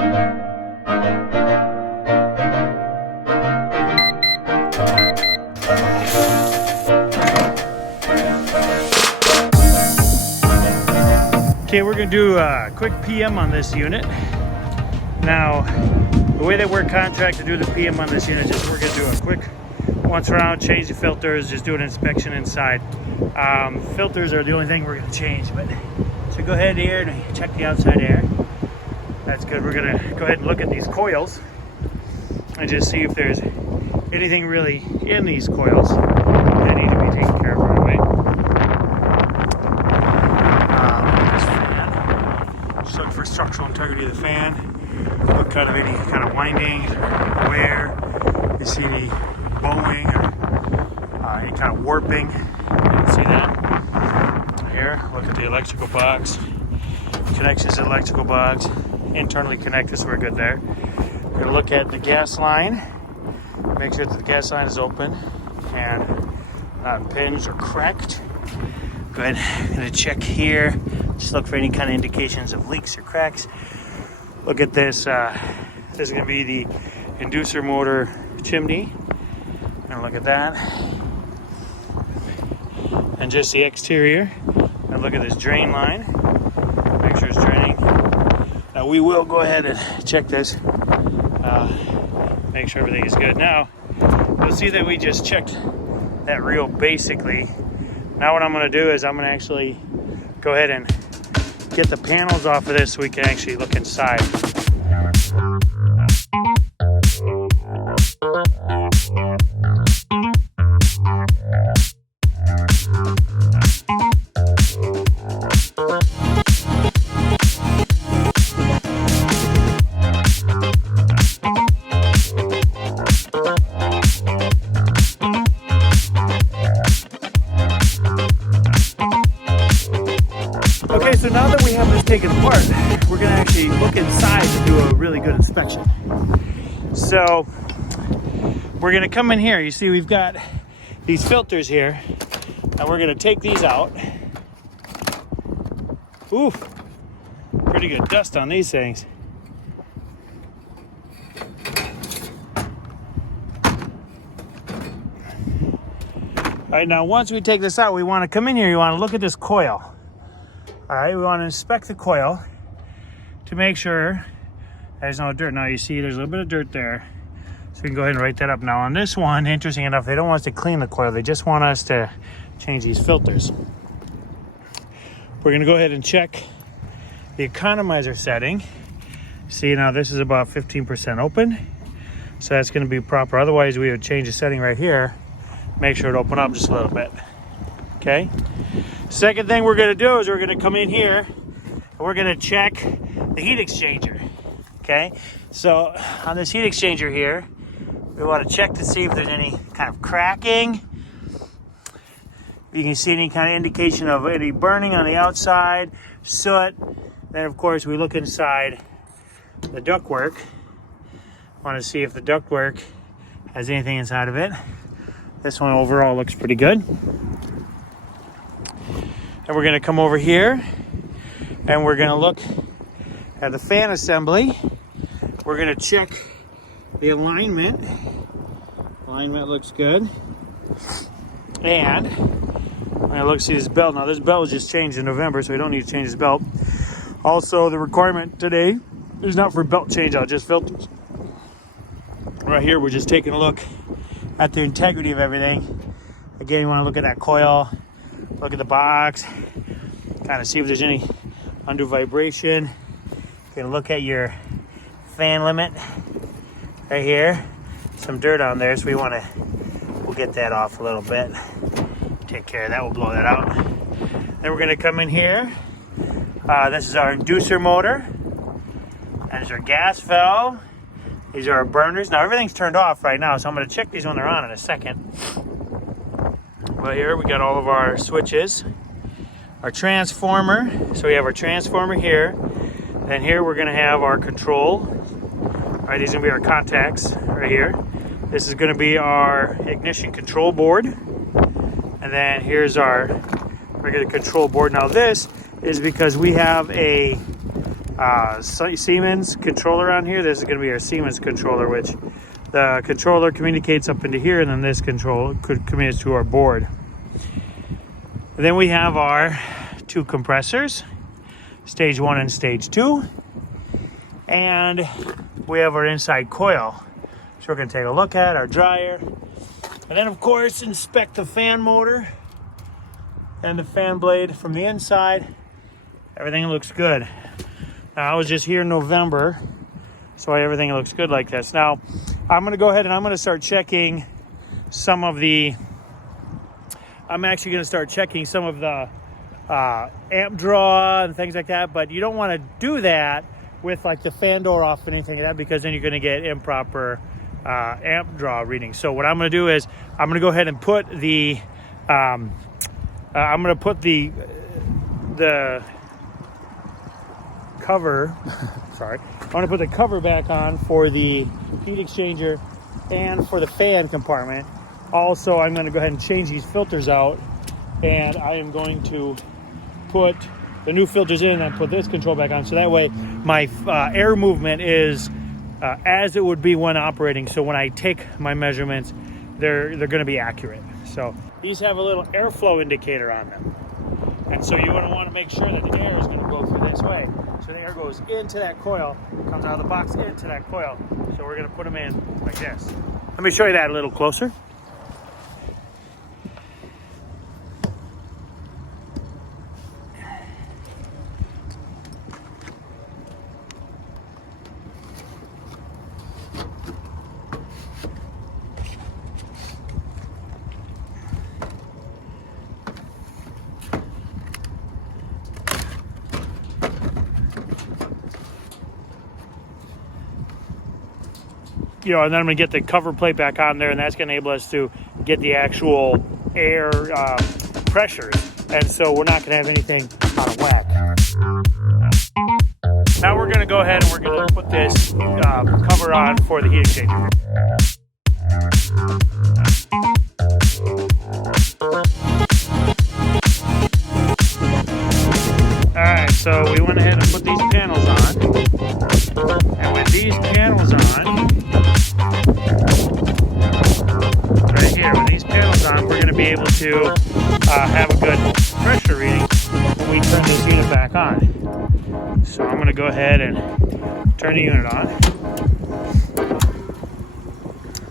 Okay, we're gonna do a quick PM on this unit. Now, the way that we're contracted to do the PM on this unit is we're gonna do a quick once around, change the filters, just do an inspection inside. Filters are the only thing we're gonna change, but so go ahead here and check the outside air. That's good. We're gonna go ahead and look at these coils and just see if there's anything really in these coils that need to be taken care of right away. Just look for structural integrity of the fan. Look kind of any kind of winding, wear. You see any bowing or any kind of warping. You see that? Here, look at the electrical box. Connections to the electrical box. Internally connected, so we're good there. We're going to look at the gas line. Make sure that the gas line is open and not impinged or cracked. Go ahead, I'm going to check here. Just look for any kind of indications of leaks or cracks. Look at this. This is going to be the inducer motor chimney. And look at that. And just the exterior. And look at this drain line. Make sure it's draining. Now we will go ahead and check this. Make sure everything is good. Now, you'll see that we just checked that real basically. Now what I'm going to do is I'm going to actually go ahead and get the panels off of this so we can actually look inside. Okay, so now that we have this taken apart, we're going to actually look inside to do a really good inspection. So we're going to come in here. You see we've got these filters here, and we're going to take these out. Ooh, pretty good dust on these things. All right, now once we take this out, we want to come in here. You want to look at this coil. All right, we want to inspect the coil to make sure there's no dirt. Now you see there's a little bit of dirt there. So we can go ahead and write that up. Now on this one, interesting enough, they don't want us to clean the coil. They just want us to change these filters. We're gonna go ahead and check the economizer setting. See, now this is about 15% open. So that's gonna be proper. Otherwise we would change the setting right here. Make sure it open up just a little bit, okay? Second thing we're gonna do is we're gonna come in here and we're gonna check the heat exchanger, okay? So on this heat exchanger here, we wanna check to see if there's any kind of cracking. You can see any kind of indication of any burning on the outside, soot. Then of course we look inside the ductwork. Wanna see if the ductwork has anything inside of it. This one overall looks pretty good. And we're gonna come over here and we're gonna look at the fan assembly. We're gonna check the alignment. Alignment looks good. And we're gonna look, see this belt. Now this belt was just changed in November, so we don't need to change this belt. Also, the requirement today is not for belt change out, just filters. Right here, we're just taking a look at the integrity of everything. Again, you wanna look at that coil, look at the box, kind of see if there's any undue vibration. You can look at your fan limit right here. Some dirt on there, so we'll get that off a little bit. Take care of that, we'll blow that out. Then we're gonna come in here. This is our inducer motor. That is our gas valve. These are our burners. Now everything's turned off right now, so I'm gonna check these when they're on in a second. Well, here we got all of our switches. Our transformer. So we have our transformer here. And here we're gonna have our control. All right, these are gonna be our contacts right here. This is gonna be our ignition control board. And then here's our regular control board. Now this is because we have a Siemens controller on here. This is going to be our Siemens controller, which the controller communicates up into here, and then this control communicates to our board. And then we have our 2 compressors, stage 1 and stage 2. And we have our inside coil. So we're going to take a look at our dryer. And then, of course, inspect the fan motor and the fan blade from the inside. Everything looks good. Now, I was just here in November, so everything looks good like this. Now, I'm going to go ahead and I'm going to start checking some of the... I'm actually going to start checking some of the amp draw and things like that, but you don't want to do that with like the fan door off and anything like that, because then you're going to get improper amp draw readings. So what I'm going to do is I'm going to go ahead and put the I'm going to put the cover sorry, I'm going to put the cover back on for the heat exchanger and for the fan compartment. Also, I'm going to go ahead and change these filters out, and I am going to put the new filters in and put this control back on, so that way my air movement is as it would be when operating. So when I take my measurements, they're going to be accurate. So these have a little airflow indicator on them, and so you want to make sure that the air is going to go through this way. So the air goes into that coil, comes out of the box into that coil. So we're going to put them in like this. Let me show you that a little closer. And then I'm going to get the cover plate back on there, and that's going to enable us to get the actual air pressures, and so we're not going to have anything out of whack. Now we're going to go ahead and we're going to put this cover on for the heat exchanger. Alright, so we went ahead and put these panels on, and with these panels on, right here, with these panels on, we're going to be able to have a good pressure reading when we turn this unit back on. So I'm going to go ahead and turn the unit on.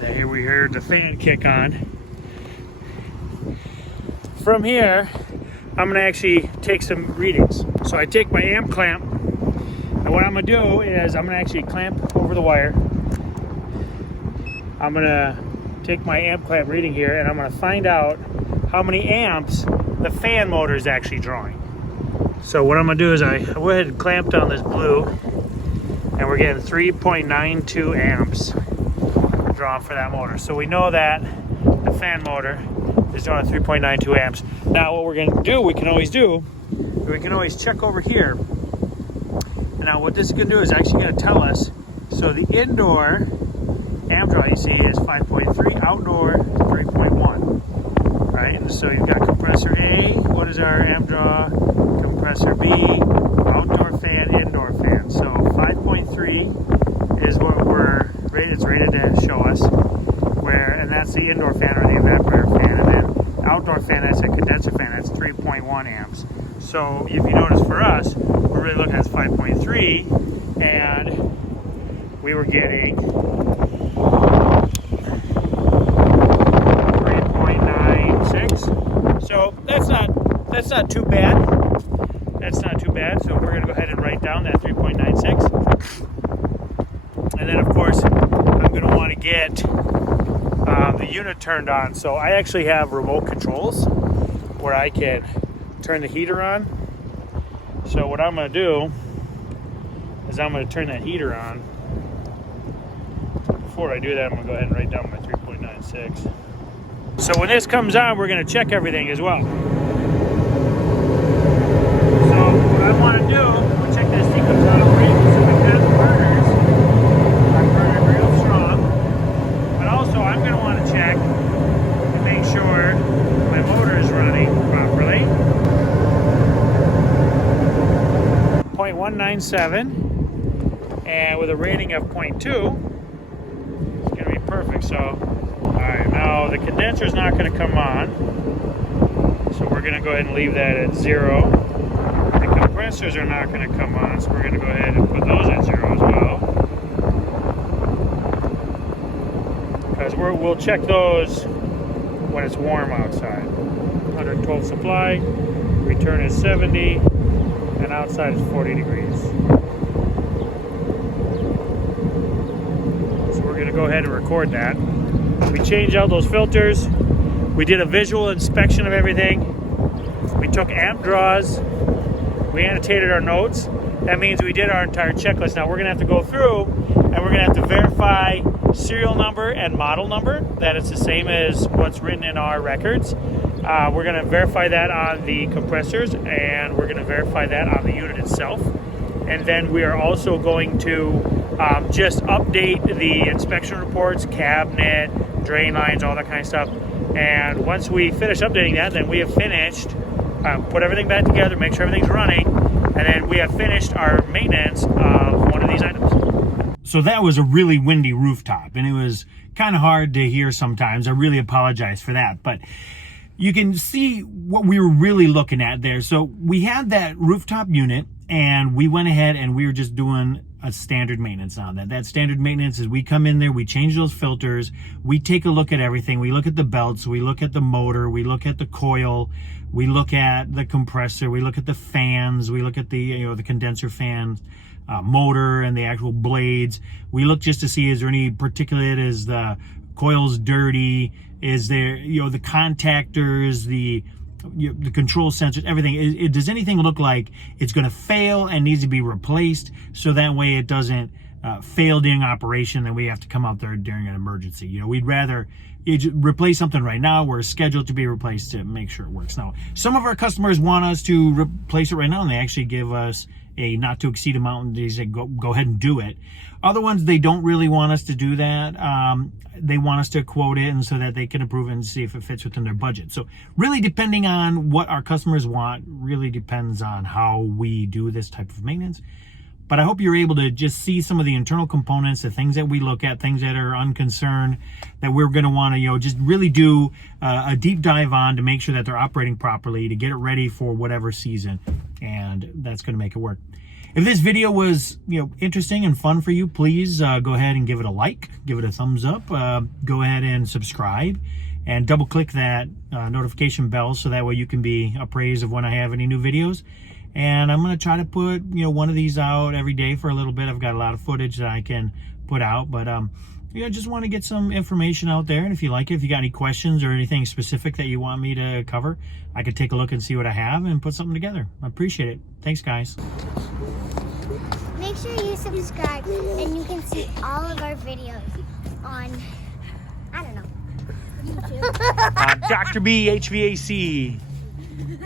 There we heard the fan kick on. From here, I'm going to actually take some readings. So I take my amp clamp, and what I'm going to do is I'm going to actually clamp over the wire. I'm going to take my amp clamp reading here, and I'm going to find out how many amps the fan motor is actually drawing. So what I'm going to do is I go ahead and clamp down this blue, and we're getting 3.92 amps drawn for that motor. So we know that the fan motor is drawing 3.92 amps. Now what we're going to do, we can always check over here. And now what this is going to do is actually going to tell us, so the indoor amp draw you see is 5.3, outdoor 3.1, right? And so you've got compressor A, what is our amp draw? Compressor B, outdoor fan, indoor fan. So 5.3 is what it's rated to show us, and that's the indoor fan or the evaporator fan, and then outdoor fan, that's a condenser fan, that's 3.1 amps. So if you notice for us, we're really looking at 5.3, and we were getting 3.96. So that's not too bad. That's not too bad. So we're going to go ahead and write down that 3.96. And then, of course, I'm going to want to get the unit turned on. So I actually have remote controls where I can turn the heater on. So what I'm going to do is I'm going to turn that heater on. Before I do that, I'm going to go ahead and write down my 3.96. So when this comes on, we're going to check everything as well. So what I want to do, we'll check that sequence out over here. So we've got the burners. I'm burning real strong. But also I'm going to want to check and make sure my motor is running properly. 0.197 0.7 and with a rating of 0.2, it's going to be perfect. So, all right, now the condenser is not going to come on, so we're going to go ahead and leave that at 0. The compressors are not going to come on, so we're going to go ahead and put those at 0 as well. Because we'll check those when it's warm outside. 112 supply, return is 70, and outside is 40 degrees. So we're going to go ahead and record that. We changed out those filters. We did a visual inspection of everything. We took amp draws. We annotated our notes. That means we did our entire checklist. Now we're going to have to go through and we're going to have to verify serial number and model number, that it's the same as what's written in our records. We're going to verify that on the compressors, and we're going to verify that on the unit itself. And then we are also going to just update the inspection reports, cabinet, drain lines, all that kind of stuff. And once we finish updating that, then we have finished, put everything back together, make sure everything's running, and then we have finished our maintenance of one of these items. So that was a really windy rooftop, and it was kind of hard to hear sometimes. I really apologize for that, but you can see what we were really looking at there. So we had that rooftop unit, and we went ahead and we were just doing a standard maintenance on that. That standard maintenance is we come in there, we change those filters, we take a look at everything. We look at the belts, we look at the motor, we look at the coil, we look at the compressor, we look at the fans, we look at the the condenser fans, motor and the actual blades. We look just to see, is there any particulate, is the coil's dirty, is there the contactors, the control sensors, everything. Does anything look like it's going to fail and needs to be replaced, so that way it doesn't fail during operation, then we have to come out there during an emergency. We'd rather replace something right now. We're scheduled to be replaced to make sure it works. Now, some of our customers want us to replace it right now, and they actually give us a not to exceed amount, and they say go ahead and do it. Other ones, they don't really want us to do that. They want us to quote it, and so that they can approve it and see if it fits within their budget. So really, depending on what our customers want, really depends on how we do this type of maintenance. But I hope you're able to just see some of the internal components, the things that we look at, things that are unconcerned, that we're going to want to, just really do a deep dive on to make sure that they're operating properly, to get it ready for whatever season, and that's going to make it work. If this video was, interesting and fun for you, please go ahead and give it a like, give it a thumbs up, go ahead and subscribe, and double click that notification bell so that way you can be appraised of when I have any new videos. And I'm going to try to put, one of these out every day for a little bit. I've got a lot of footage that I can put out, but just want to get some information out there. And if you like it, if you got any questions or anything specific that you want me to cover, I could take a look and see what I have and put something together. I appreciate it. Thanks, guys. Make sure you subscribe, and you can see all of our videos on, I don't know, YouTube. Dr. B HVAC.